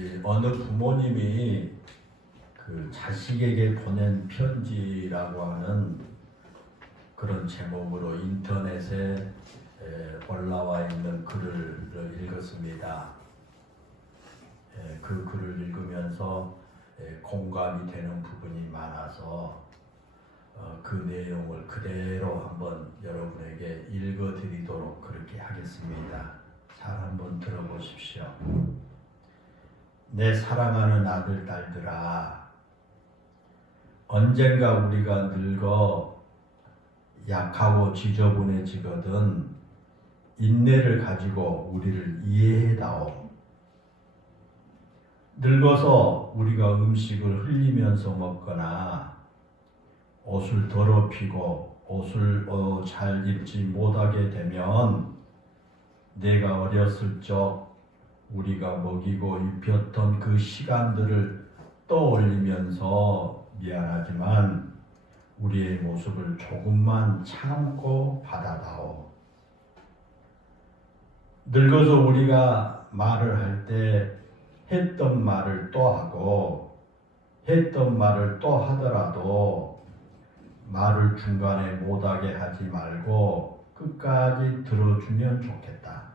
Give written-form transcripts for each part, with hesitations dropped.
이 어느 부모님이 그 자식에게 보낸 편지라고 하는 그런 제목으로 인터넷에 올라와 있는 글을 읽었습니다. 그 글을 읽으면서 공감이 되는 부분이 많아서 그 내용을 그대로 한번 여러분에게 읽어드리도록 그렇게 하겠습니다. 잘 한번 들어보십시오. 내 사랑하는 아들, 딸들아, 언젠가 우리가 늙어 약하고 지저분해지거든 인내를 가지고 우리를 이해해다오. 늙어서 우리가 음식을 흘리면서 먹거나 옷을 더럽히고 옷을 잘 입지 못하게 되면 내가 어렸을 적 우리가 먹이고 입혔던 그 시간들을 떠올리면서 미안하지만 우리의 모습을 조금만 참고 받아다오. 늙어서 우리가 말을 할 때 했던 말을 또 하고 했던 말을 또 하더라도 말을 중간에 못하게 하지 말고 끝까지 들어주면 좋겠다.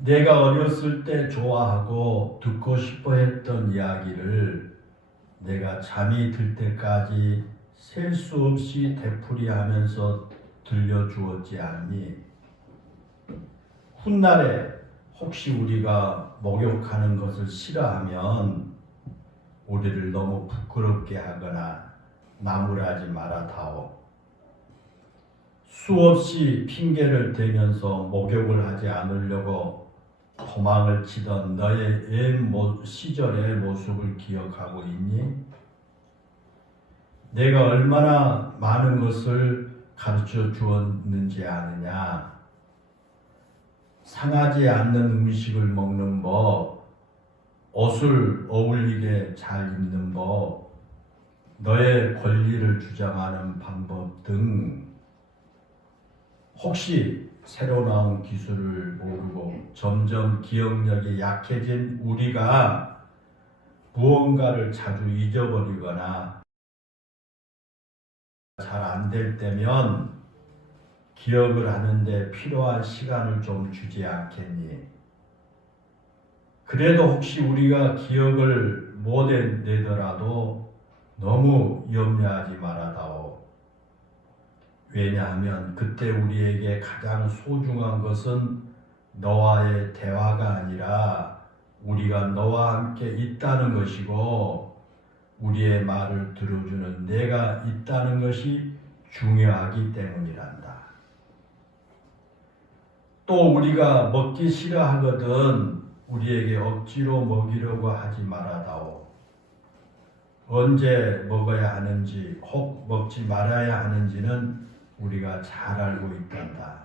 내가 어렸을 때 좋아하고 듣고 싶어 했던 이야기를 내가 잠이 들 때까지 셀 수 없이 되풀이하면서 들려주었지 않니? 훗날에 혹시 우리가 목욕하는 것을 싫어하면 우리를 너무 부끄럽게 하거나 나무라지 말아다오. 수없이 핑계를 대면서 목욕을 하지 않으려고 도망을 치던 너의 옛 시절의 모습을 기억하고 있니? 내가 얼마나 많은 것을 가르쳐 주었는지 아느냐? 상하지 않는 음식을 먹는 법, 옷을 어울리게 잘 입는 법, 너의 권리를 주장하는 방법 등 혹시 새로 나온 기술을 모르고 점점 기억력이 약해진 우리가 무언가를 자주 잊어버리거나 잘 안 될 때면 기억을 하는데 필요한 시간을 좀 주지 않겠니? 그래도 혹시 우리가 기억을 못 내더라도 너무 염려하지 말아다오. 왜냐하면 그때 우리에게 가장 소중한 것은 너와의 대화가 아니라 우리가 너와 함께 있다는 것이고 우리의 말을 들어주는 내가 있다는 것이 중요하기 때문이란다. 또 우리가 먹기 싫어하거든 우리에게 억지로 먹이려고 하지 말아다오. 언제 먹어야 하는지 혹 먹지 말아야 하는지는 우리가 잘 알고 있단다.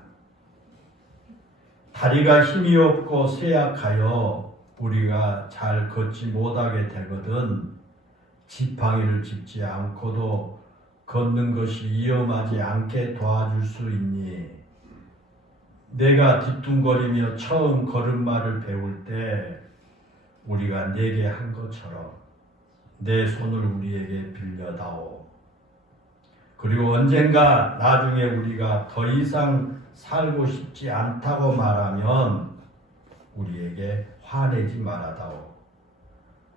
다리가 힘이 없고 쇠약하여 우리가 잘 걷지 못하게 되거든 지팡이를 짚지 않고도 걷는 것이 위험하지 않게 도와줄 수 있니? 내가 뒤뚱거리며 처음 걸음마를 배울 때 우리가 내게 한 것처럼 내 손을 우리에게 빌려다오. 그리고 언젠가 나중에 우리가 더 이상 살고 싶지 않다고 말하면 우리에게 화내지 말아다오.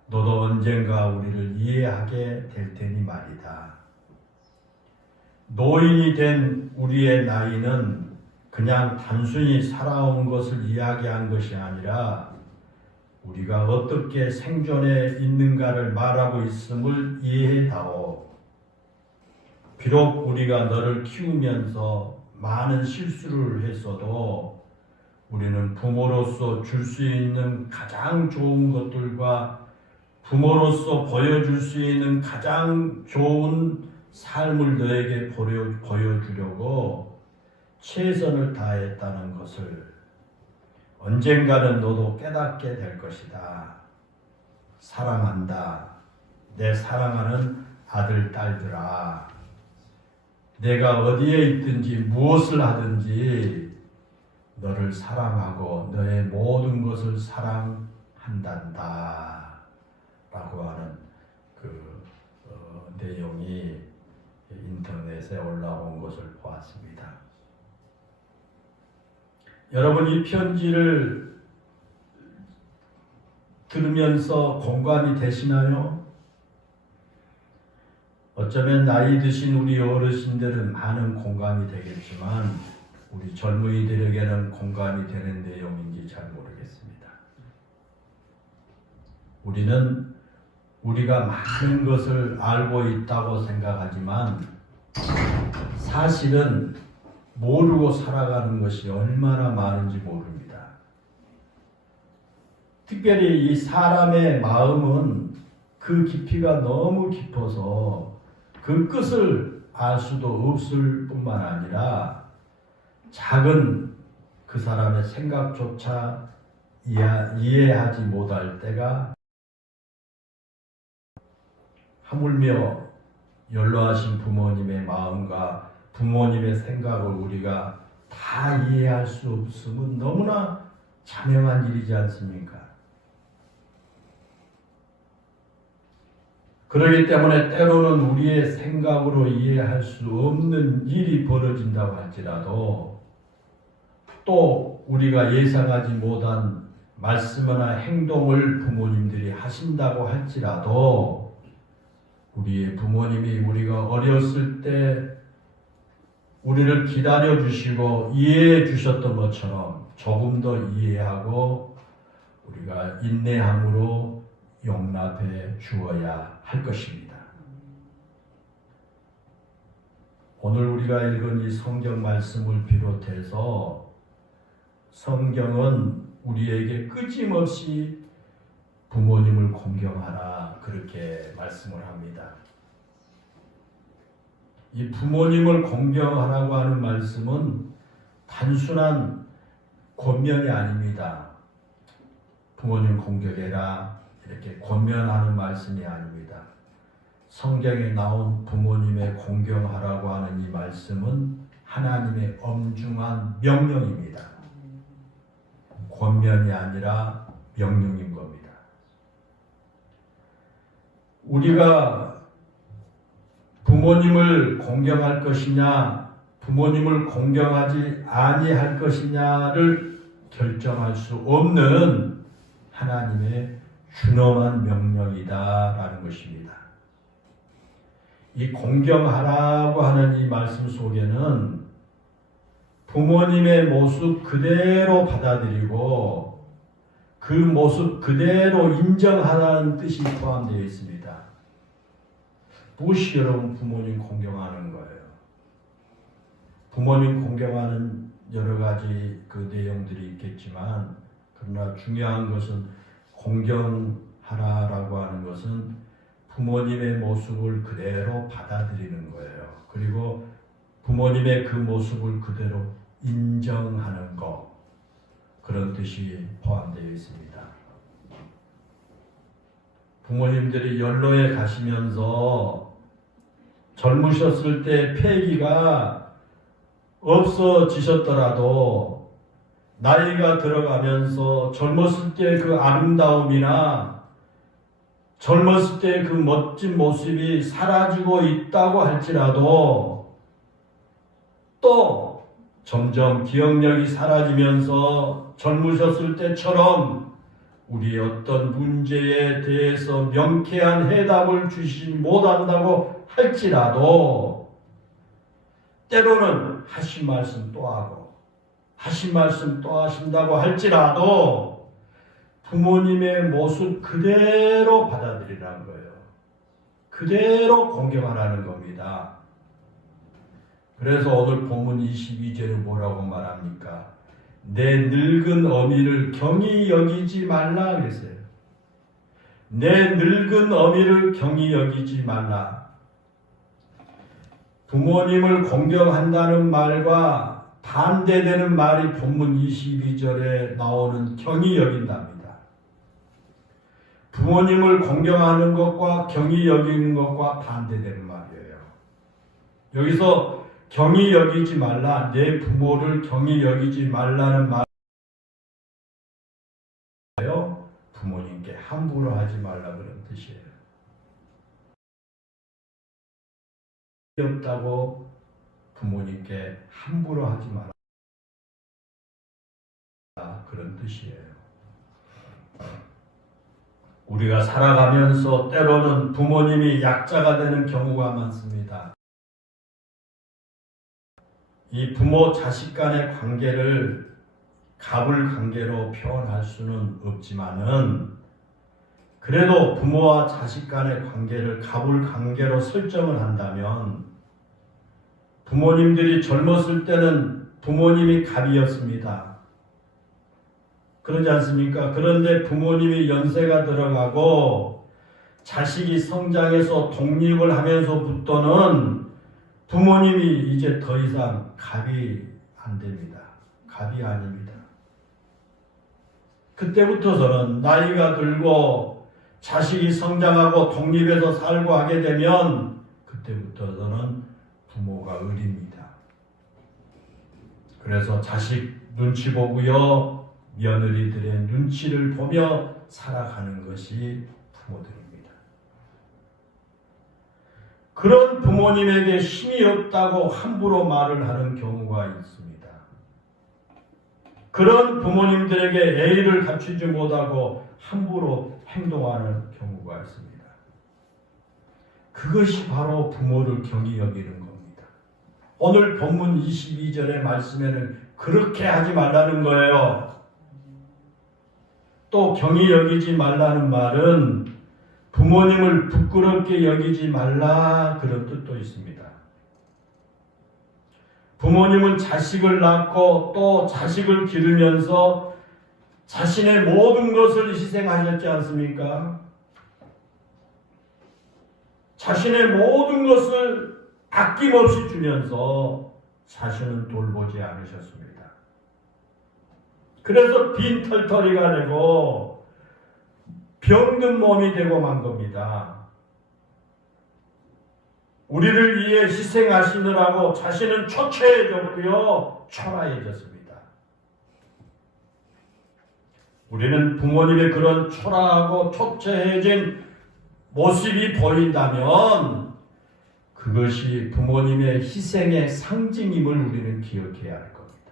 너도 언젠가 우리를 이해하게 될 테니 말이다. 노인이 된 우리의 나이는 그냥 단순히 살아온 것을 이야기한 것이 아니라 우리가 어떻게 생존해 있는가를 말하고 있음을 이해해다오. 비록 우리가 너를 키우면서 많은 실수를 했어도 우리는 부모로서 줄 수 있는 가장 좋은 것들과 부모로서 보여줄 수 있는 가장 좋은 삶을 너에게 보여주려고 최선을 다했다는 것을 언젠가는 너도 깨닫게 될 것이다. 사랑한다. 내 사랑하는 아들, 딸들아. 내가 어디에 있든지 무엇을 하든지 너를 사랑하고 너의 모든 것을 사랑한단다 라고 하는 내용이 인터넷에 올라온 것을 보았습니다. 여러분, 이 편지를 들으면서 공감이 되시나요? 어쩌면 나이 드신 우리 어르신들은 많은 공감이 되겠지만 우리 젊은이들에게는 공감이 되는 내용인지 잘 모르겠습니다. 우리는 우리가 많은 것을 알고 있다고 생각하지만 사실은 모르고 살아가는 것이 얼마나 많은지 모릅니다. 특별히 이 사람의 마음은 그 깊이가 너무 깊어서 그 끝을 알 수도 없을 뿐만 아니라 작은 그 사람의 생각조차 이해하지 못할 때가, 하물며 연로하신 부모님의 마음과 부모님의 생각을 우리가 다 이해할 수 없으면 너무나 자명한 일이지 않습니까? 그렇기 때문에 때로는 우리의 생각으로 이해할 수 없는 일이 벌어진다고 할지라도, 또 우리가 예상하지 못한 말씀이나 행동을 부모님들이 하신다고 할지라도, 우리의 부모님이 우리가 어렸을 때 우리를 기다려 주시고 이해해 주셨던 것처럼 조금 더 이해하고 우리가 인내함으로 용납해 주어야 할 것입니다. 오늘 우리가 읽은 이 성경 말씀을 비롯해서 성경은 우리에게 끊임없이 부모님을 공경하라, 그렇게 말씀을 합니다. 이 부모님을 공경하라고 하는 말씀은 단순한 권면이 아닙니다. 부모님 공경해라, 이렇게 권면하는 말씀이 아닙니다. 성경에 나온 부모님의 공경하라고 하는 이 말씀은 하나님의 엄중한 명령입니다. 권면이 아니라 명령인 겁니다. 우리가 부모님을 공경할 것이냐, 부모님을 공경하지 아니할 것이냐를 결정할 수 없는 하나님의 준엄한 명령이다라는 것입니다. 이 공경하라고 하는 이 말씀 속에는 부모님의 모습 그대로 받아들이고 그 모습 그대로 인정하라는 뜻이 포함되어 있습니다. 무엇이 여러분 부모님 공경하는 거예요? 부모님 공경하는 여러 가지 그 내용들이 있겠지만, 그러나 중요한 것은 공경하라라고 하는 것은 부모님의 모습을 그대로 받아들이는 거예요. 그리고 부모님의 그 모습을 그대로 인정하는 것, 그런 뜻이 포함되어 있습니다. 부모님들이 연로에 가시면서 젊으셨을 때 패기가 없어지셨더라도 나이가 들어가면서 젊었을 때 그 아름다움이나 젊었을 때 그 멋진 모습이 사라지고 있다고 할지라도 또 점점 기억력이 사라지면서 젊으셨을 때처럼 우리의 어떤 문제에 대해서 명쾌한 해답을 주시지 못한다고 할지라도 때로는 하신 말씀 또 하고 하신 말씀 또 하신다고 할지라도 부모님의 모습 그대로 받아들이라는 거예요. 그대로 공경하라는 겁니다. 그래서 오늘 본문 22절에 뭐라고 말합니까? 내 늙은 어미를 경히 여기지 말라 그랬어요. 내 늙은 어미를 경히 여기지 말라. 부모님을 공경한다는 말과 반대되는 말이 본문 22절에 나오는 경히 여긴답니다. 부모님을 공경하는 것과 경히 여기는 것과 반대되는 말이에요. 여기서 경히 여기지 말라, 내 부모를 경히 여기지 말라는 말이에요. 부모님께 함부로 하지 말라 그런 뜻이에요. 없다고 부모님께 함부로 하지 마라 그런 뜻이에요. 우리가 살아가면서 때로는 부모님이 약자가 되는 경우가 많습니다. 이 부모 자식 간의 관계를 갑을 관계로 표현할 수는 없지만은 그래도 부모와 자식 간의 관계를 갑을 관계로 설정을 한다면 부모님들이 젊었을 때는 부모님이 갑이었습니다. 그러지 않습니까? 그런데 부모님이 연세가 들어가고 자식이 성장해서 독립을 하면서부터는 부모님이 이제 더 이상 갑이 안 됩니다. 갑이 아닙니다. 그때부터서는 나이가 들고 자식이 성장하고 독립해서 살고 하게 되면 그때부터서는 부모가 을입니다. 그래서 자식 눈치 보고요. 며느리들의 눈치를 보며 살아가는 것이 부모들입니다. 그런 부모님에게 힘이 없다고 함부로 말을 하는 경우가 있습니다. 그런 부모님들에게 예의를 갖추지 못하고 함부로 행동하는 경우가 있습니다. 그것이 바로 부모를 경히 여기는 겁니다. 오늘 본문 22절의 말씀에는 그렇게 하지 말라는 거예요. 또 경히 여기지 말라는 말은 부모님을 부끄럽게 여기지 말라 그런 뜻도 있습니다. 부모님은 자식을 낳고 또 자식을 기르면서 자신의 모든 것을 희생하셨지 않습니까? 자신의 모든 것을 아낌없이 주면서 자신은 돌보지 않으셨습니다. 그래서 빈털터리가 되고 병든 몸이 되고 만 겁니다. 우리를 위해 희생하시느라고 자신은 초췌해졌고요, 초라해졌습니다. 우리는 부모님의 그런 초라하고 초췌해진 모습이 보인다면 그것이 부모님의 희생의 상징임을 우리는 기억해야 할 겁니다.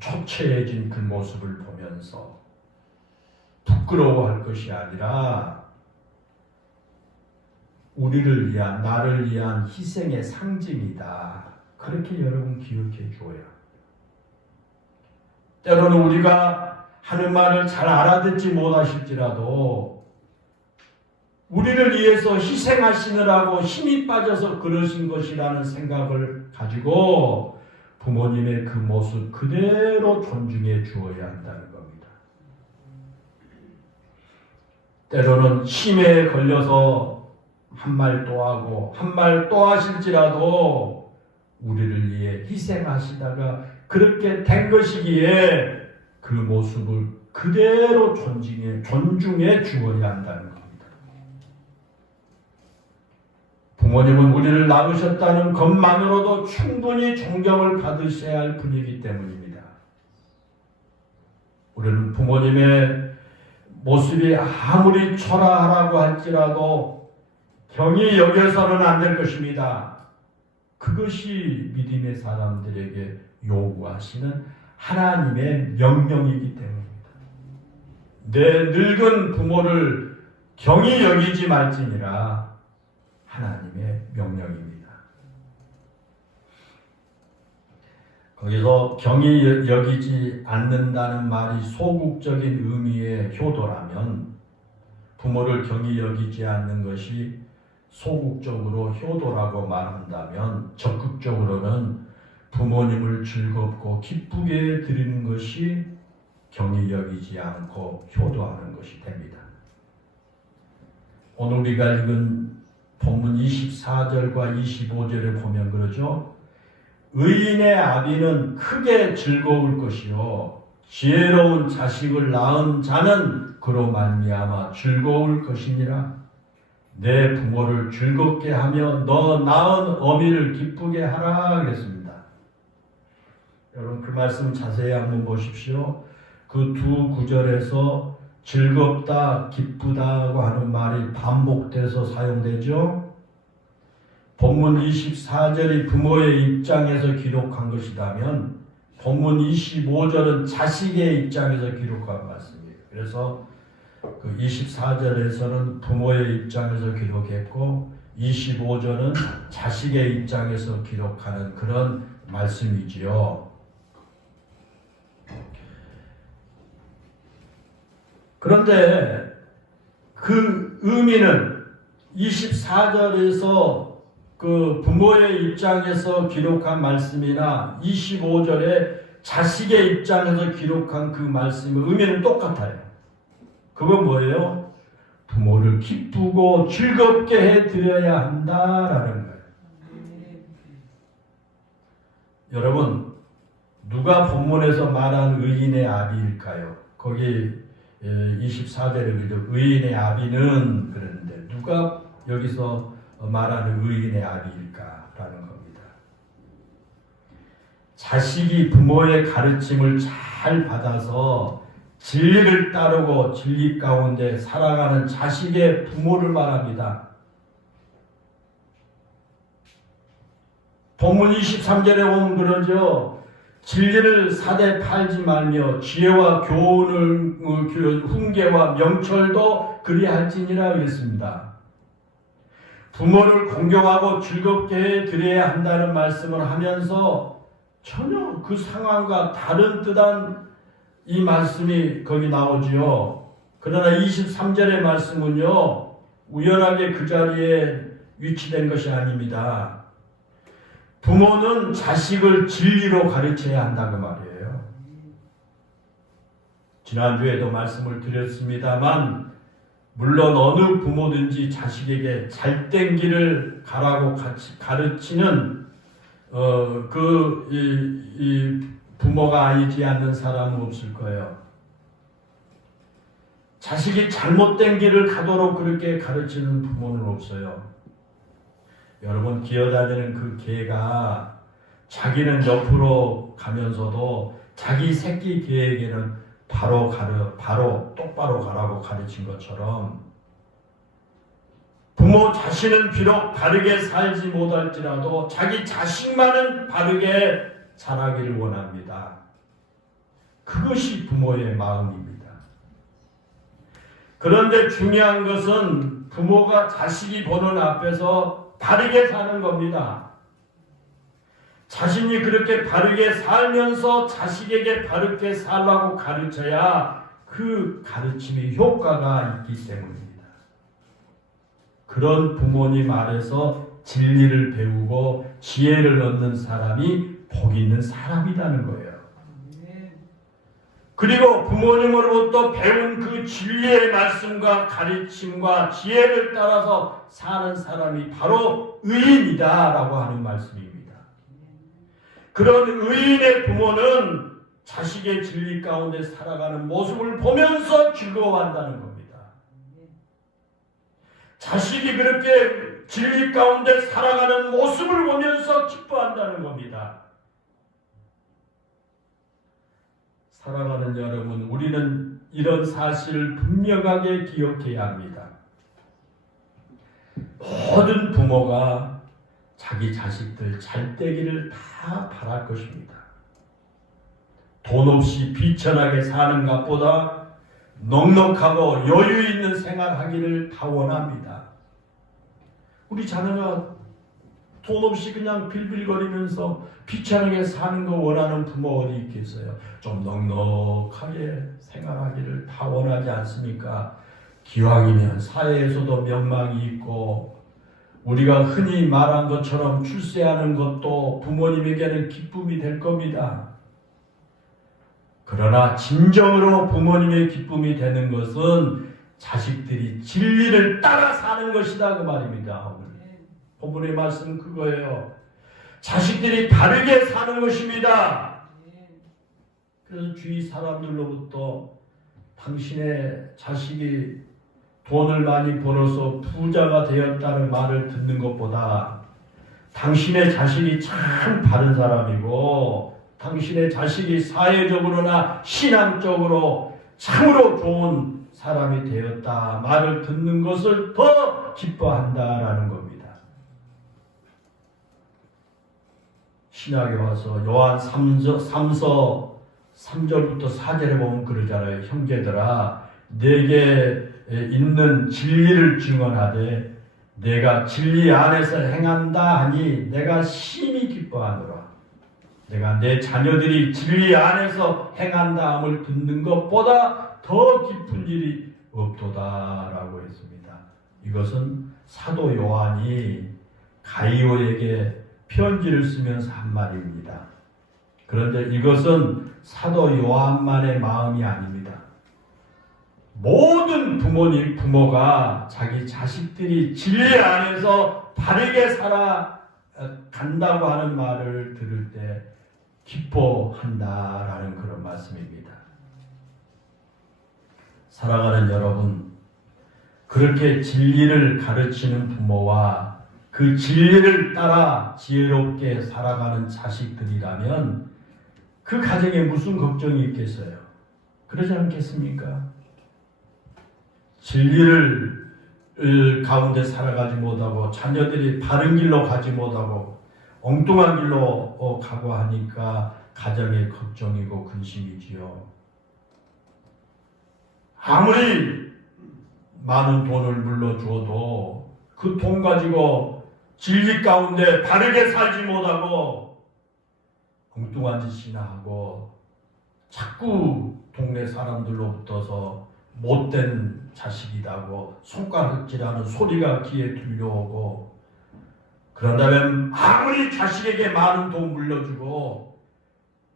초췌해진 그 모습을 보면서 부끄러워할 것이 아니라 우리를 위한, 나를 위한 희생의 상징이다. 그렇게 여러분 기억해 줘야. 때로는 우리가 하는 말을 잘 알아듣지 못하실지라도 우리를 위해서 희생하시느라고 힘이 빠져서 그러신 것이라는 생각을 가지고 부모님의 그 모습 그대로 존중해 주어야 한다는 겁니다. 때로는 치매에 걸려서 한 말 또 하고 한 말 또 하실지라도 우리를 위해 희생하시다가 그렇게 된 것이기에 그 모습을 그대로 존중해 주어야 한다는 겁니다. 부모님은 우리를 낳으셨다는 것만으로도 충분히 존경을 받으셔야 할 분이기 때문입니다. 우리는 부모님의 모습이 아무리 초라하라고 할지라도 경히 여겨서는 안 될 것입니다. 그것이 믿음의 사람들에게 요구하시는 하나님의 명령이기 때문입니다. 내 늙은 부모를 경히 여기지 말지니라 하나님의 명령입니다. 거기서 경히 여기지 않는다는 말이 소극적인 의미의 효도라면 부모를 경히 여기지 않는 것이 소극적으로 효도라고 말한다면 적극적으로는 부모님을 즐겁고 기쁘게 드리는 것이 경히 여기지 않고 효도하는 것이 됩니다. 오늘 우리가 읽은 본문 24절과 25절에 보면 그러죠. 의인의 아비는 크게 즐거울 것이요 지혜로운 자식을 낳은 자는 그로 말미암아 즐거울 것이니라. 내 부모를 즐겁게 하며 너 낳은 어미를 기쁘게 하라 그랬습니다. 여러분 그 말씀 자세히 한번 보십시오. 그 두 구절에서 즐겁다, 기쁘다고 하는 말이 반복돼서 사용되죠. 본문 24절이 부모의 입장에서 기록한 것이라면 본문 25절은 자식의 입장에서 기록한 말씀이에요. 그래서 그 24절에서는 부모의 입장에서 기록했고 25절은 자식의 입장에서 기록하는 그런 말씀이지요. 그런데 그 의미는 24절에서 그 부모의 입장에서 기록한 말씀이나 25절에 자식의 입장에서 기록한 그 말씀의 의미는 똑같아요. 그건 뭐예요? 부모를 기쁘고 즐겁게 해드려야 한다라는 거예요. 여러분, 누가 본문에서 말한 의인의 아비일까요? 거기 24절에 그죠? 의인의 아비는 그랬는데 누가 여기서 말하는 의인의 아비일까라는 겁니다. 자식이 부모의 가르침을 잘 받아서 진리를 따르고 진리 가운데 살아가는 자식의 부모를 말합니다. 본문 23절에 보면 그러죠. 진리를 사대 팔지 말며 지혜와 교훈을 훈계와 명철도 그리할지니라 그랬습니다. 부모를 공경하고 즐겁게 드려야 한다는 말씀을 하면서 전혀 그 상황과 다른 뜻한 이 말씀이 거기 나오지요. 그러나 23절의 말씀은요, 우연하게 그 자리에 위치된 것이 아닙니다. 부모는 자식을 진리로 가르쳐야 한다고 말이에요. 지난주에도 말씀을 드렸습니다만 물론 어느 부모든지 자식에게 잘된 길을 가라고 가르치는 이 부모가 아니지 않는 사람은 없을 거예요. 자식이 잘못된 길을 가도록 그렇게 가르치는 부모는 없어요. 여러분 기어다니는 그 개가 자기는 옆으로 가면서도 자기 새끼 개에게는 똑바로 가라고 가르친 것처럼 부모 자신은 비록 바르게 살지 못할지라도 자기 자식만은 바르게 자라기를 원합니다. 그것이 부모의 마음입니다. 그런데 중요한 것은 부모가 자식이 보는 앞에서 바르게 사는 겁니다. 자신이 그렇게 바르게 살면서 자식에게 바르게 살라고 가르쳐야 그 가르침이 효과가 있기 때문입니다. 그런 부모님 아래서 진리를 배우고 지혜를 얻는 사람이 복 있는 사람이라는 거예요. 그리고 부모님으로부터 배운 그 진리의 말씀과 가르침과 지혜를 따라서 사는 사람이 바로 의인이다라고 하는 말씀입니다. 그런 의인의 부모는 자식의 진리 가운데 살아가는 모습을 보면서 즐거워한다는 겁니다. 자식이 그렇게 진리 가운데 살아가는 모습을 보면서 기뻐한다는 겁니다. 사랑하는 여러분, 우리는 이런 사실을 분명하게 기억해야 합니다. 모든 부모가 자기 자식들 잘 되기를 다 바랄 것입니다. 돈 없이 비천하게 사는 것보다 넉넉하고 여유 있는 생활하기를 다 원합니다. 우리 자녀가 돈 없이 그냥 빌빌거리면서 비천하게 사는 거 원하는 부모 어디 있겠어요? 좀 넉넉하게 생활하기를 다 원하지 않습니까? 기왕이면 사회에서도 명망이 있고 우리가 흔히 말한 것처럼 출세하는 것도 부모님에게는 기쁨이 될 겁니다. 그러나 진정으로 부모님의 기쁨이 되는 것은 자식들이 진리를 따라 사는 것이다 그 말입니다. 본문의 말씀은 그거예요. 자식들이 바르게 사는 것입니다. 그래서 주위 사람들로부터 당신의 자식이 돈을 많이 벌어서 부자가 되었다는 말을 듣는 것보다 당신의 자식이 참 바른 사람이고 당신의 자식이 사회적으로나 신앙적으로 참으로 좋은 사람이 되었다 말을 듣는 것을 더 기뻐한다라는 겁니다. 신약에 와서 요한 3서 3절부터 4절에 보면 그러잖아요. 형제들아 내게 있는 진리를 증언하되 내가 진리 안에서 행한다 하니 내가 심히 기뻐하노라. 내가 내 자녀들이 진리 안에서 행한다 함을 듣는 것보다 더 기쁜 일이 없도다라고 했습니다. 이것은 사도 요한이 가이오에게 편지를 쓰면서 한 말입니다. 그런데 이것은 사도 요한만의 마음이 아닙니다. 모든 부모가 자기 자식들이 진리 안에서 바르게 살아간다고 하는 말을 들을 때 기뻐한다라는 그런 말씀입니다. 사랑하는 여러분, 그렇게 진리를 가르치는 부모와 그 진리를 따라 지혜롭게 살아가는 자식들이라면 그 가정에 무슨 걱정이 있겠어요? 그러지 않겠습니까? 진리를 가운데 살아가지 못하고 자녀들이 바른 길로 가지 못하고 엉뚱한 길로 가고 하니까 가정에 걱정이고 근심이지요. 아무리 많은 돈을 물러주어도 그 돈 가지고 진리 가운데 바르게 살지 못하고 엉뚱한 짓이나 하고 자꾸 동네 사람들로부터서 못된 자식이라고 손가락질하는 소리가 귀에 들려오고 그런다면 아무리 자식에게 많은 돈 물려주고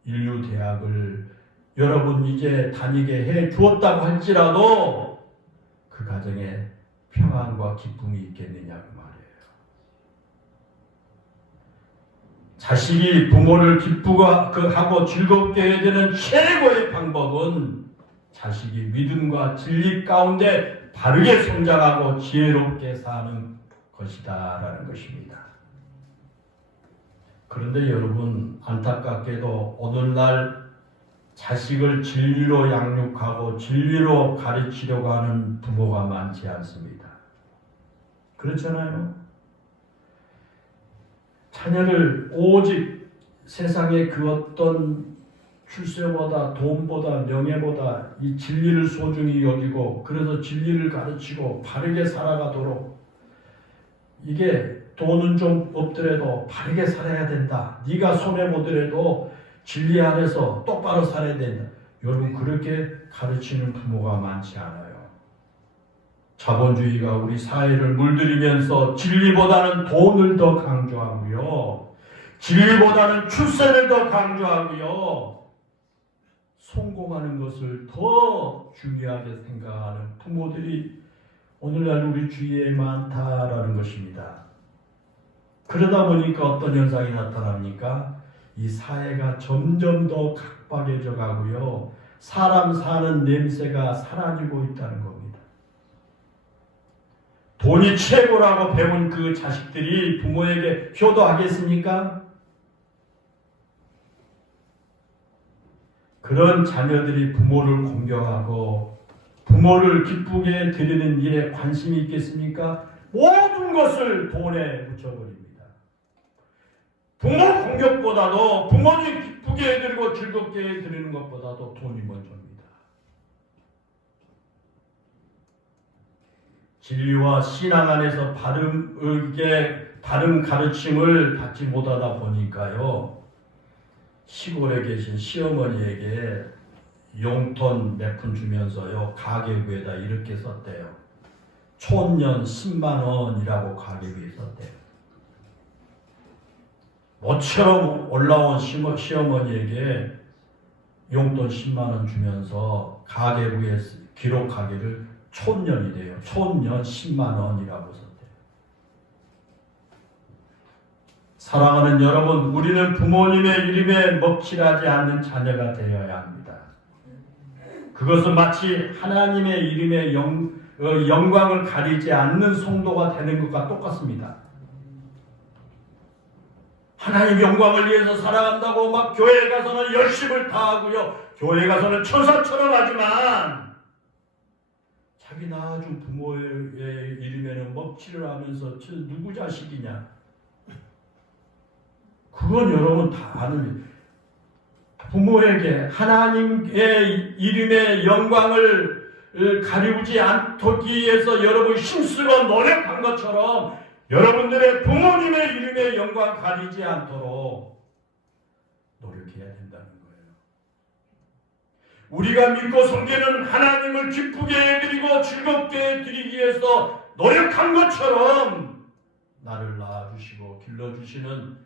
인류대학을 여러분 이제 다니게 해 주었다고 할지라도 그 가정에 평안과 기쁨이 있겠느냐 그 말이에요. 자식이 부모를 기쁘고 즐겁게 해야 되는 최고의 방법은 자식이 믿음과 진리 가운데 바르게 성장하고 지혜롭게 사는 것이다라는 것입니다. 그런데 여러분 안타깝게도 오늘날 자식을 진리로 양육하고 진리로 가르치려고 하는 부모가 많지 않습니다. 그렇잖아요. 자녀를 오직 세상의 그 어떤 출세보다 돈보다 명예보다 이 진리를 소중히 여기고 그래서 진리를 가르치고 바르게 살아가도록 이게 돈은 좀 없더라도 바르게 살아야 된다. 네가 손해보더라도 진리 안에서 똑바로 살아야 된다. 여러분 그렇게 가르치는 부모가 많지 않아요. 자본주의가 우리 사회를 물들이면서 진리보다는 돈을 더 강조하고요. 진리보다는 출세를 더 강조하고요. 성공하는 것을 더 중요하게 생각하는 부모들이 오늘날 우리 주위에 많다라는 것입니다. 그러다 보니까 어떤 현상이 나타납니까? 이 사회가 점점 더 각박해져 가고요. 사람 사는 냄새가 사라지고 있다는 겁니다. 돈이 최고라고 배운 그 자식들이 부모에게 효도하겠습니까? 그런 자녀들이 부모를 공경하고 부모를 기쁘게 드리는 일에 관심이 있겠습니까? 모든 것을 돈에 묻혀버립니다. 부모 공격보다도 부모님 기쁘게 해드리고 즐겁게 해드리는 것보다도 돈이 먼저입니다. 진리와 신앙 안에서 바른 가르침을 받지 못하다 보니까요. 시골에 계신 시어머니에게 용돈 몇 푼 주면서요. 가계부에다 이렇게 썼대요. 촌년 10만 원이라고 가계부에 썼대요. 모처럼 올라온 시어머니에게 용돈 10만 원 주면서 가계부에 기록하기를 촌년이래요. 촌년 10만 원이라고 썼대요. 사랑하는 여러분, 우리는 부모님의 이름에 먹칠하지 않는 자녀가 되어야 합니다. 그것은 마치 하나님의 이름에 영광을 가리지 않는 성도가 되는 것과 똑같습니다. 하나님 영광을 위해서 살아간다고 막 교회에 가서는 열심을 다하고요. 교회에 가서는 천사처럼 하지만 자기 낳아준 부모의 이름에는 먹칠을 하면서 저 누구 자식이냐? 그건 여러분 다 아는 부모에게 하나님의 이름의 영광을 가리우지 않기 위해서 여러분 힘쓰고 노력한 것처럼 여러분들의 부모님의 이름의 영광 가리지 않도록 노력해야 된다는 거예요. 우리가 믿고 섬기는 하나님을 기쁘게 해드리고 즐겁게 해드리기 위해서 노력한 것처럼 나를 낳아주시고 길러주시는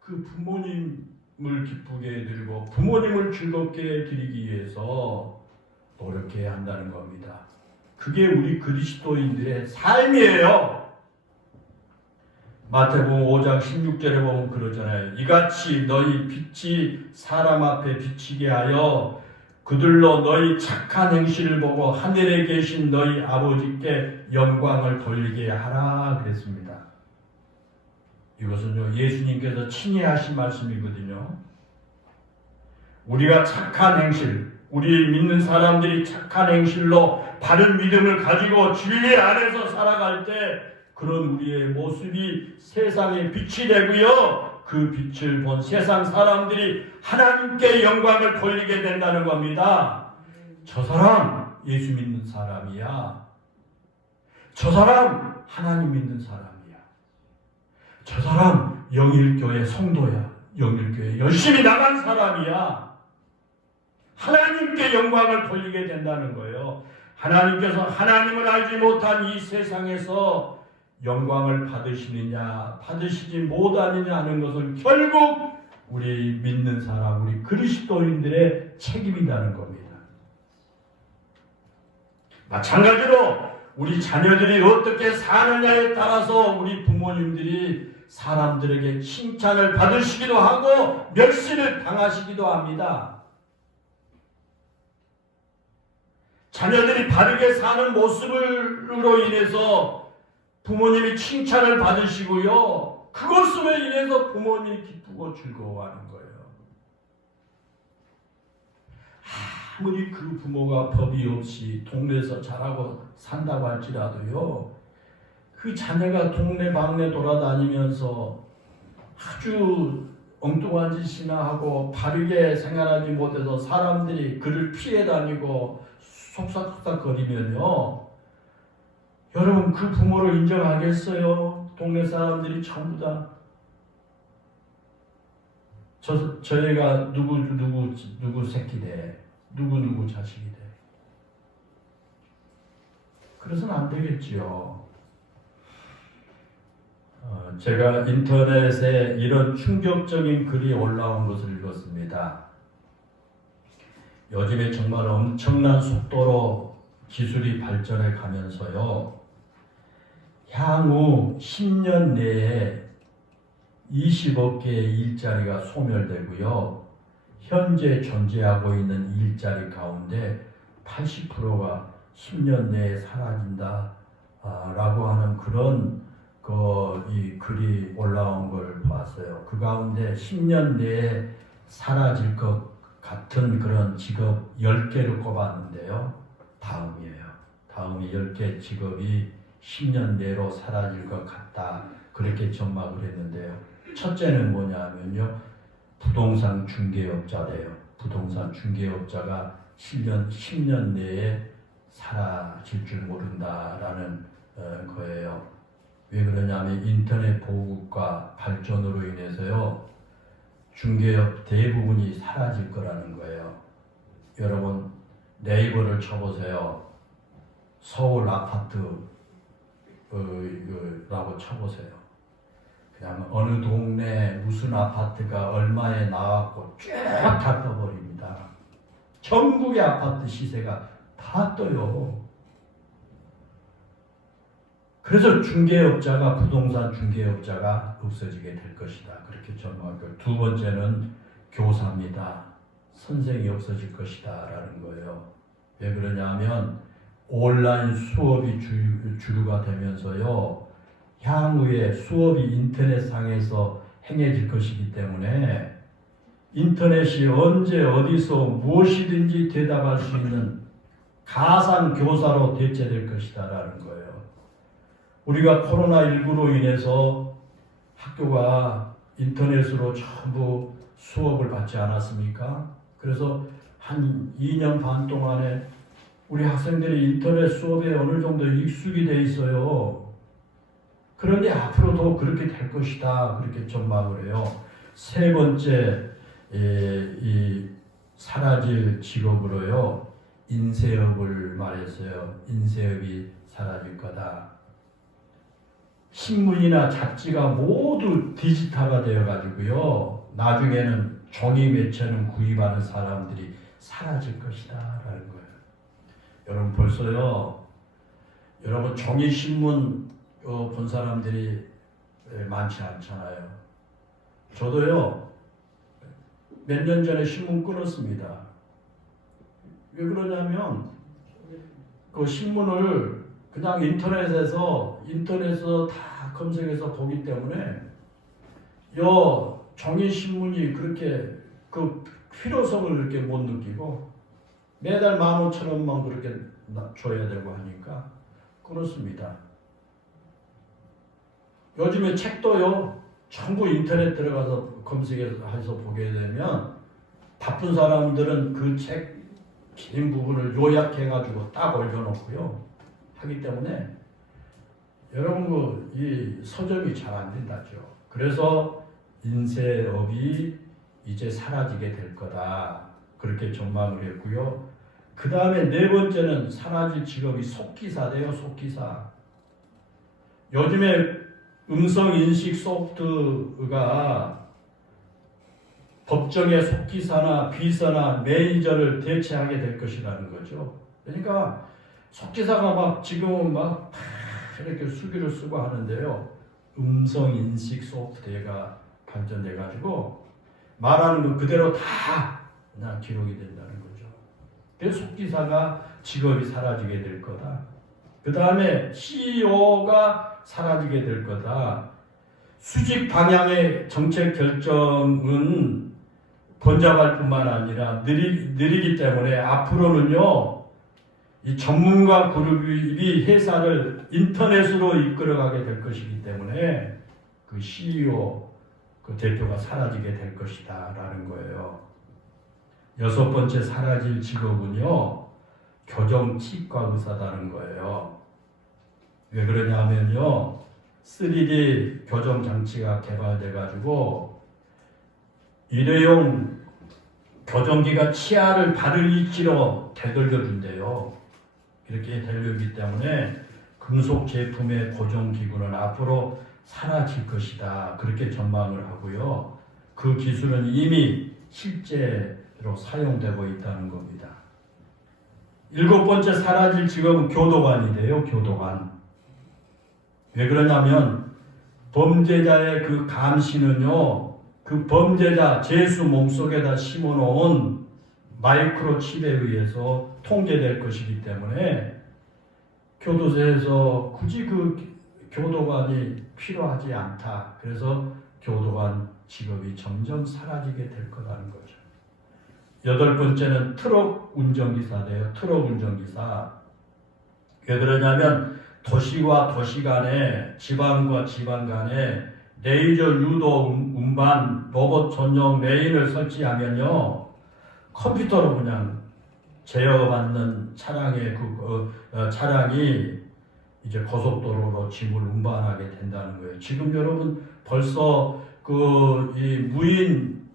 그 부모님을 기쁘게 해드리고 부모님을 즐겁게 해드리기 위해서 노력해야 한다는 겁니다. 그게 우리 그리스도인들의 삶이에요. 마태복음 5장 16절에 보면 그러잖아요. 이같이 너희 빛이 사람 앞에 비치게 하여 그들로 너희 착한 행실을 보고 하늘에 계신 너희 아버지께 영광을 돌리게 하라 그랬습니다. 이것은요 예수님께서 친히 하신 말씀이거든요. 우리가 착한 행실, 우리 믿는 사람들이 착한 행실로 바른 믿음을 가지고 진리 안에서 살아갈 때 그런 우리의 모습이 세상에 빛이 되고요. 그 빛을 본 세상 사람들이 하나님께 영광을 돌리게 된다는 겁니다. 저 사람 예수 믿는 사람이야. 저 사람 하나님 믿는 사람이야. 저 사람 영일교회 성도야. 영일교회 열심히 나간 사람이야. 하나님께 영광을 돌리게 된다는 거예요. 하나님께서 하나님을 알지 못한 이 세상에서 영광을 받으시느냐 받으시지 못하느냐 하는 것은 결국 우리 믿는 사람, 우리 그리스도인들의 책임이라는 겁니다. 마찬가지로 우리 자녀들이 어떻게 사느냐에 따라서 우리 부모님들이 사람들에게 칭찬을 받으시기도 하고 멸시를 당하시기도 합니다. 자녀들이 바르게 사는 모습으로 인해서 부모님이 칭찬을 받으시고요. 그것으로 인해서 부모님이 기쁘고 즐거워하는 거예요. 아무리 그 부모가 법이 없이 동네에서 자라고 산다고 할지라도요. 그 자녀가 동네 방네 돌아다니면서 아주 엉뚱한 짓이나 하고 바르게 생활하지 못해서 사람들이 그를 피해 다니고 속삭속삭거리면요. 여러분 그 부모를 인정하겠어요? 동네 사람들이 전부 다 저 애가 누구 새끼래, 누구 자식이래. 그래서는 안 되겠지요. 제가 인터넷에 이런 충격적인 글이 올라온 것을 읽었습니다. 요즘에 정말 엄청난 속도로 기술이 발전해 가면서요. 향후 10년 내에 20억 개의 일자리가 소멸되고요. 현재 존재하고 있는 일자리 가운데 80%가 10년 내에 사라진다 라고 하는 그런 이 글이 올라온 걸 봤어요. 그 가운데 10년 내에 사라질 것 같은 그런 직업 10개를 꼽았는데요. 다음이에요. 다음이 10개 직업이 10년 내로 사라질 것 같다. 그렇게 전망을 했는데요. 첫째는 뭐냐면요. 부동산 중개업자래요. 부동산 중개업자가 10년 내에 사라질 줄 모른다라는 거예요. 왜 그러냐면 인터넷 보급과 발전으로 인해서요. 중개업 대부분이 사라질 거라는 거예요. 여러분 네이버를 쳐보세요. 서울 아파트 라고 쳐보세요. 그냥 어느 동네 무슨 아파트가 얼마에 나왔고 쭉 다 떠버립니다. 전국의 아파트 시세가 다 떠요. 그래서 중개업자가 부동산 중개업자가 없어지게 될 것이다. 그렇게 전망하고 두 번째는 교사입니다. 선생이 없어질 것이다 라는 거예요. 왜 그러냐면 온라인 수업이 주류가 되면서요. 향후에 수업이 인터넷상에서 행해질 것이기 때문에 인터넷이 언제 어디서 무엇이든지 대답할 수 있는 가상 교사로 대체될 것이다라는 거예요. 우리가 코로나19로 인해서 학교가 인터넷으로 전부 수업을 받지 않았습니까? 그래서 한 2년 반 동안에 우리 학생들이 인터넷 수업에 어느 정도 익숙이 돼 있어요. 그런데 앞으로도 그렇게 될 것이다. 그렇게 전망을 해요. 세 번째, 이 사라질 직업으로요. 인쇄업을 말했어요. 인쇄업이 사라질 거다. 신문이나 잡지가 모두 디지털화 되어가지고요. 나중에는 종이 매체는 구입하는 사람들이 사라질 것이다. 라는 거예요. 여러분 벌써요. 여러분 종이 신문 본 사람들이 많지 않잖아요. 저도요. 몇 년 전에 신문 끊었습니다. 왜 그러냐면 그 신문을 그냥 인터넷에서 다 검색해서 보기 때문에 종이 신문이 그렇게 그 필요성을 그렇게 못 느끼고 매달 15,000원만 그렇게 줘야 되고 하니까 끊었습니다. 요즘에 책도요 전부 인터넷 들어가서 검색해서 보게 되면 바쁜 사람들은 그 책 긴 부분을 요약해가지고 딱 올려놓고요 하기 때문에 여러분 이 서점이 잘 안 된다죠. 그래서 인쇄업이 이제 사라지게 될 거다 그렇게 전망을 했고요. 그 다음에 네 번째는 사라질 직업이 속기사돼요. 속기사. 요즘에 음성인식 소프트가 법정의 속기사나 비서나 매니저를 대체하게 될 것이라는 거죠. 그러니까 속기사가 막 지금은 막 이렇게 수기를 쓰고 하는데요. 음성인식 소프트웨어가 발전돼가지고 말하는 거 그대로 다 그냥 기록이 된다는 거죠. 그래서 속기사가 직업이 사라지게 될 거다. 그 다음에 CEO가 사라지게 될 거다. 수직 방향의 정책 결정은 번잡할 뿐만 아니라 느리기 때문에 앞으로는요, 이 전문가 그룹이 회사를 인터넷으로 이끌어가게 될 것이기 때문에 그 CEO, 그 대표가 사라지게 될 것이다 라는 거예요. 여섯 번째 사라질 직업은요, 교정치과 의사다는 거예요. 왜 그러냐면요, 3D 교정 장치가 개발돼 가지고 일회용 교정기가 치아를 바를 위치로 되돌려 준대요. 이렇게 되돌리기 때문에 금속 제품의 고정기구는 앞으로 사라질 것이다. 그렇게 전망을 하고요. 그 기술은 이미 실제로 사용되고 있다는 겁니다. 일곱 번째 사라질 직업은 교도관이래요. 교도관. 왜 그러냐면 범죄자의 그 감시는요. 그 범죄자 죄수 몸속에다 심어놓은 마이크로칩에 의해서 통제될 것이기 때문에 교도소에서 굳이 그 교도관이 필요하지 않다. 그래서 교도관 직업이 점점 사라지게 될 거라는 거죠. 여덟 번째는 트럭 운전기사래요. 트럭 운전기사. 왜 그러냐면 도시와 도시 간에 지방과 지방 간에 레이저 유도 운반 로봇 전용 레인을 설치하면요 컴퓨터로 그냥 제어받는 차량의 차량이 이제 고속도로로 짐을 운반하게 된다는 거예요. 지금 여러분 벌써 이 무인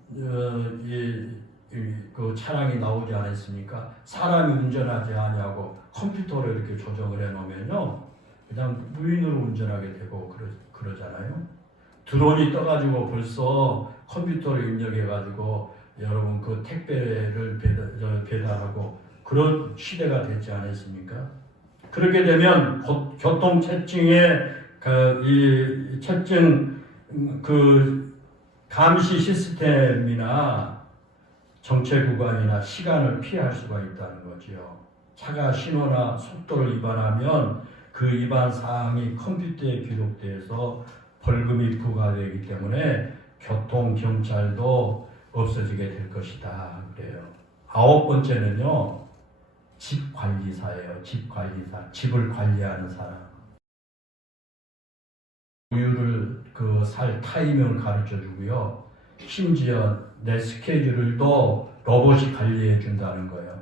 그 차량이 나오지 않았습니까? 사람이 운전하지 않냐고 컴퓨터로 이렇게 조정을 해놓으면요 그냥 무인으로 운전하게 되고 그러잖아요. 드론이 떠가지고 벌써 컴퓨터를 입력해가지고 여러분 그 택배를 배달하고 그런 시대가 됐지 않았습니까? 그렇게 되면 교통 체증의 이 체증 그 감시 시스템이나 정체 구간이나 시간을 피할 수가 있다는 거죠. 차가 신호나 속도를 위반하면 그 위반 사항이 컴퓨터에 기록돼서 벌금이 부과되기 때문에 교통경찰도 없어지게 될 것이다. 그래요. 9번째는요. 집관리사예요. 집관리사. 집을 관리하는 사람. 우유를 살 타이밍을 가르쳐 주고요. 심지어 내 스케줄을도 로봇이 관리해 준다는 거예요.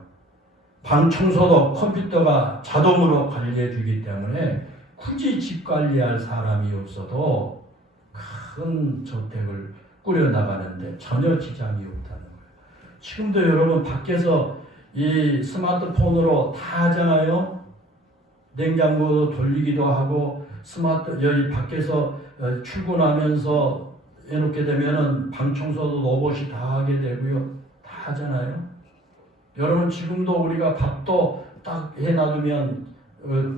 방 청소도 컴퓨터가 자동으로 관리해 주기 때문에 굳이 집 관리할 사람이 없어도 큰 저택을 꾸려나가는데 전혀 지장이 없다는 거예요. 지금도 여러분 밖에서 이 스마트폰으로 다 하잖아요. 냉장고도 돌리기도 하고 여기 밖에서 출근하면서 해놓게 되면은 방 청소도 로봇이 다 하게 되고요. 다 하잖아요. 여러분 지금도 우리가 밥도 딱 해놔두면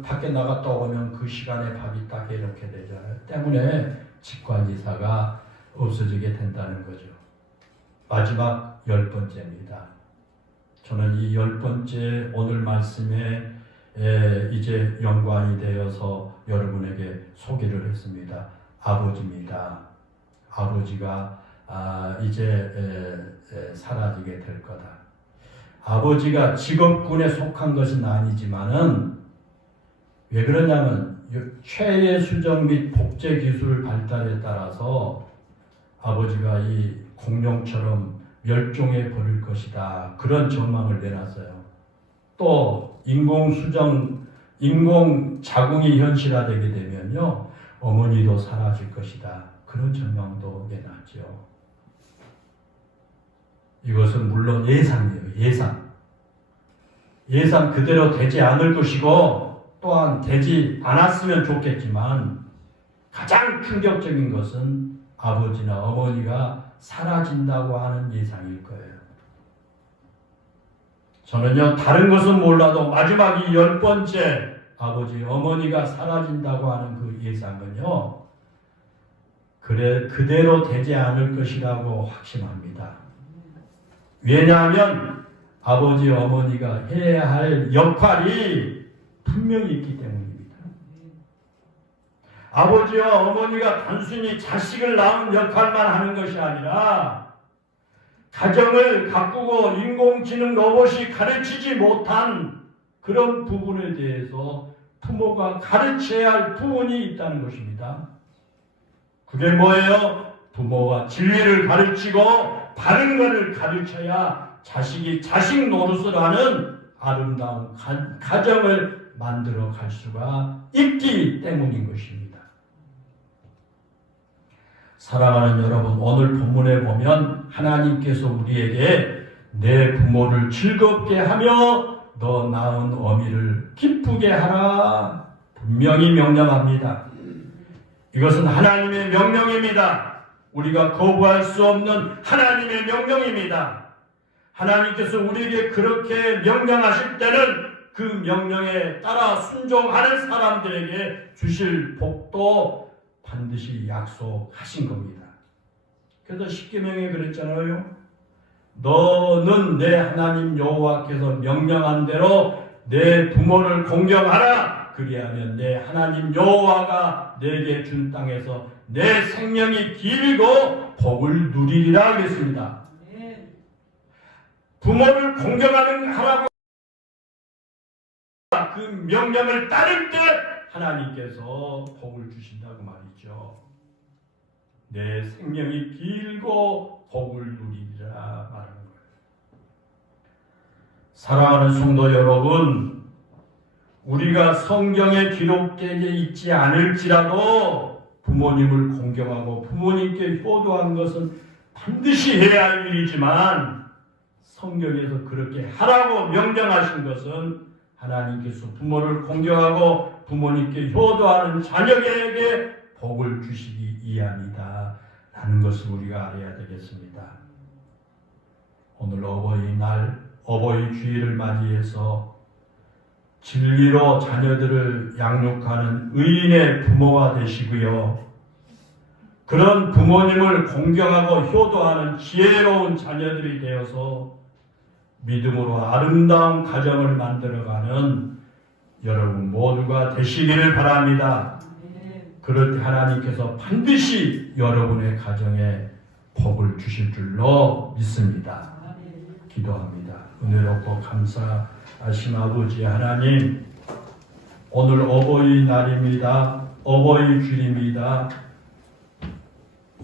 밖에 나갔다 오면 그 시간에 밥이 딱 해놓게 되잖아요. 때문에 집관리사가 없어지게 된다는 거죠. 마지막 10번째입니다. 저는 이 10번째 오늘 말씀에 이제 연관이 되어서 여러분에게 소개를 했습니다. 아버지입니다. 아버지가 이제 사라지게 될 거다. 아버지가 직업군에 속한 것은 아니지만은 왜 그러냐면 최애 수정 및 복제 기술 발달에 따라서 아버지가 이 공룡처럼 멸종해 버릴 것이다. 그런 전망을 내놨어요. 또 인공 자궁이 현실화되게 되면요. 어머니도 사라질 것이다. 그런 전망도 내놨죠. 이것은 물론 예상이에요. 예상 그대로 되지 않을 것이고 또한 되지 않았으면 좋겠지만 가장 충격적인 것은 아버지나 어머니가 사라진다고 하는 예상일 거예요. 저는요 다른 것은 몰라도 마지막 이 10번째 아버지 어머니가 사라진다고 하는 그 예상은요 그대로 되지 않을 것이라고 확신합니다. 왜냐하면 아버지 어머니가 해야 할 역할이 분명히 있기 때문입니다. 아버지와 어머니가 단순히 자식을 낳은 역할만 하는 것이 아니라 가정을 가꾸고 인공지능 로봇이 가르치지 못한 그런 부분에 대해서 부모가 가르쳐야 할 부분이 있다는 것입니다. 그게 뭐예요? 부모가 진리를 가르치고 바른 것을 가르쳐야 자식이 자식 노릇을 하는 아름다운 가정을 만들어 갈 수가 있기 때문인 것입니다. 사랑하는 여러분, 오늘 본문에 보면 하나님께서 우리에게 내 부모를 즐겁게 하며 너 낳은 어미를 기쁘게 하라 분명히 명령합니다. 이것은 하나님의 명령입니다. 우리가 거부할 수 없는 하나님의 명령입니다. 하나님께서 우리에게 그렇게 명령하실 때는 그 명령에 따라 순종하는 사람들에게 주실 복도 반드시 약속하신 겁니다. 그래서 십계명에 그랬잖아요. 너는 내 하나님 여호와께서 명령한 대로 내 부모를 공경하라. 그리하면 내 하나님 여호와가 내게 준 땅에서 내 생명이 길고 복을 누리리라 하겠습니다. 부모를 공경하라고 그 명령을 따를 때 하나님께서 복을 주신다고 말이죠. 내 생명이 길고 복을 누리리라 말하는 거예요. 사랑하는 성도 여러분, 우리가 성경에 기록되어 있지 않을지라도 부모님을 공경하고 부모님께 효도하는 것은 반드시 해야 할 일이지만 성경에서 그렇게 하라고 명령하신 것은 하나님께서 부모를 공경하고 부모님께 효도하는 자녀에게 복을 주시기 위함이다 라는 것을 우리가 알아야 되겠습니다. 오늘 어버이날, 어버이 주일을 맞이해서 진리로 자녀들을 양육하는 의인의 부모가 되시고요. 그런 부모님을 공경하고 효도하는 지혜로운 자녀들이 되어서 믿음으로 아름다운 가정을 만들어가는 여러분 모두가 되시기를 바랍니다. 그럴 때 하나님께서 반드시 여러분의 가정에 복을 주실 줄로 믿습니다. 기도합니다. 은혜롭고 감사하신 아버지 하나님, 오늘 어버이날입니다. 어버이주일입니다.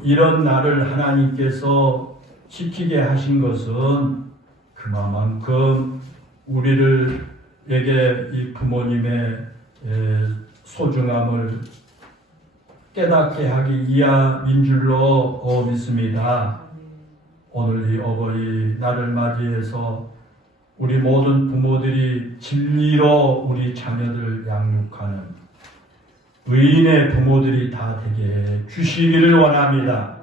이런 날을 하나님께서 지키게 하신 것은 그만큼 우리에게 이 부모님의 소중함을 깨닫게 하기 위함인 줄로 믿습니다. 오늘 이 어버이날을 맞이해서 우리 모든 부모들이 진리로 우리 자녀들 양육하는 의인의 부모들이 다 되게 주시기를 원합니다.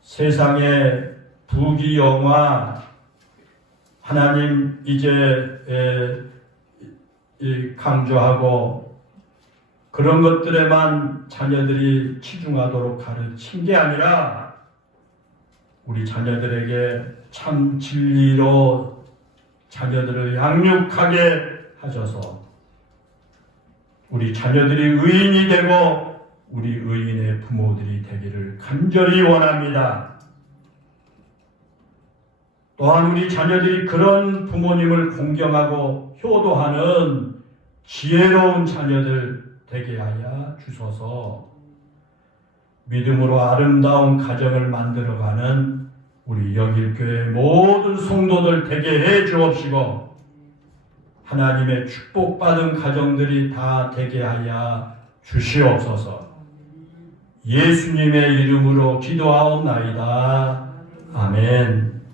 세상의 부귀영화 하나님 이제 강조하고 그런 것들에만 자녀들이 치중하도록 가르친 게 아니라 우리 자녀들에게 참 진리로 자녀들을 양육하게 하셔서 우리 자녀들이 의인이 되고 우리 의인의 부모들이 되기를 간절히 원합니다. 또한 우리 자녀들이 그런 부모님을 공경하고 효도하는 지혜로운 자녀들 되게 하여 주소서. 믿음으로 아름다운 가정을 만들어가는 우리 영일교회 모든 성도들 되게 해 주옵시고 하나님의 축복받은 가정들이 다 되게 하여 주시옵소서. 예수님의 이름으로 기도하옵나이다. 아멘.